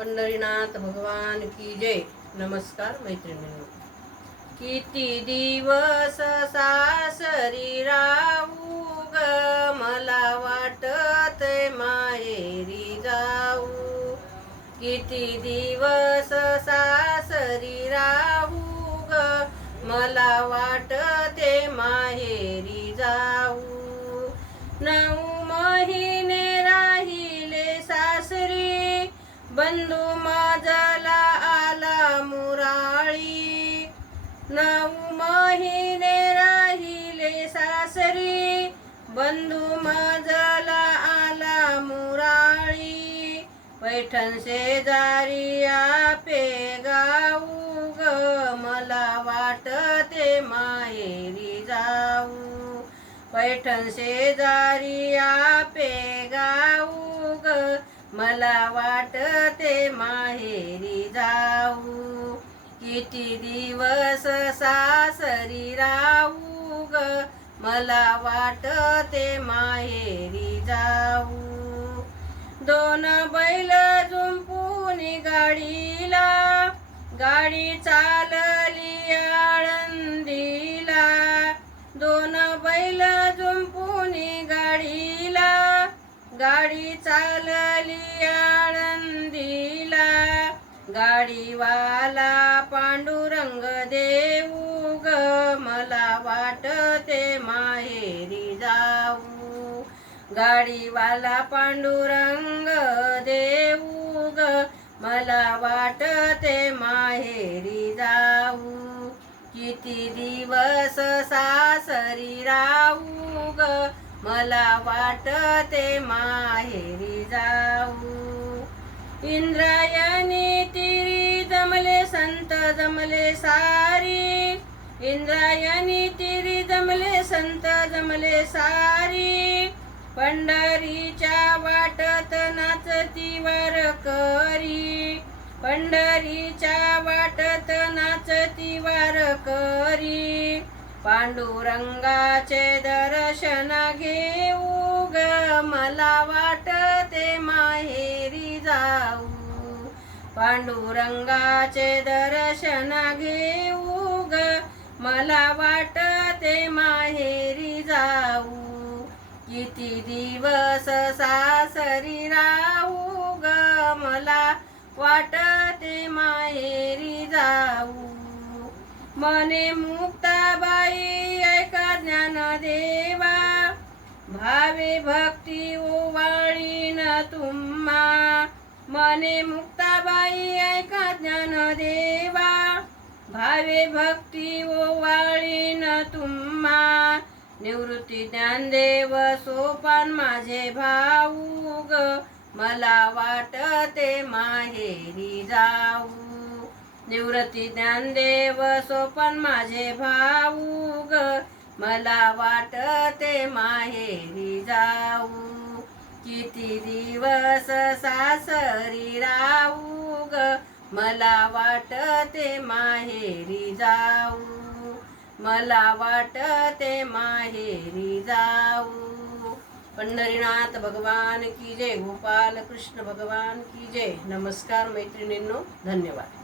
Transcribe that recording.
पंढरीनाथ भगवान की जय। नमस्कार मैत्रिणींनो. किती दिवस सासरी राहू ग, मला वाटत माहेरी जाऊ. किती दिवस सासरी राहू ग, मला वाटते माहेरी जाऊ. 9 महिने राहिले सासरी, बंधू माझला आला मुराळी. 9 महिने राहिले सासरी, बंधू माझला आला मुराळी. पैठण शेजारी आपे गाऊ ग, मला वाटते माहेरी जाऊ. पैठण शेजारी आपे गाऊ ग, मला वाटते माहेरी जाऊ. किती दिवस सासरी राहू ग, मला वाटते माहेरी जाऊ. 2 बैल जुंपून गाडीला, गाडी चालली आळंदीला. 2 बैल जुंपून गाडीला, गाडी चालली आळंदीला. गाडीवाला पांडुरंग देऊ ग, मला वाटते माहेरी जाऊ. गाडीवाला पांडुरंग देऊ ग, मला वाटते माहेरी जाऊ. किती दिवस सासरी राहू ग, मला वाटते माहेरी जाऊ. इंद्रायणी तिरी जमले संत जमले सारी, इंद्रायणी तिरी जमले संत जमले सारी. पंढरीच्या वाटत नाचती वारकरी, पंढरीच्या वाटत नाचती वारकरी. पांडुरंगाचे दर्शन घेऊ ग, मला वाटते माहेरी जाऊ. पांडुरंगाचे दर्शन घेऊ ग, मला वाटते माहेरी जाऊ. किती दिवस सासरी राहू ग, मला वाटते माहेरी जाऊ. मने मुक्ताबाई ऐका ज्ञानदेवा, भावे भक्ती ओवाळीन तुम्हा. मने मुक्ताबाई ऐका ज्ञानदेवा, भावे भक्ती ओवाळीन तुम्हा. निवृत्ती ज्ञानदेव सोपान माझे भाऊ ग, मला वाटते माहेरी जाऊ. निवृत्ती ज्ञानदेव सोपान माझे भाऊ ग, मला वाटते माहेरी जाऊ. किती दिवस सासरी राहू ग, मला वाटते माहेरी जाऊ. मला वाटते माहेरी जाऊ. पंढरीनाथ भगवान की जय. गोपाल कृष्ण भगवान की जय. नमस्कार मैत्रिणींनो. धन्यवाद.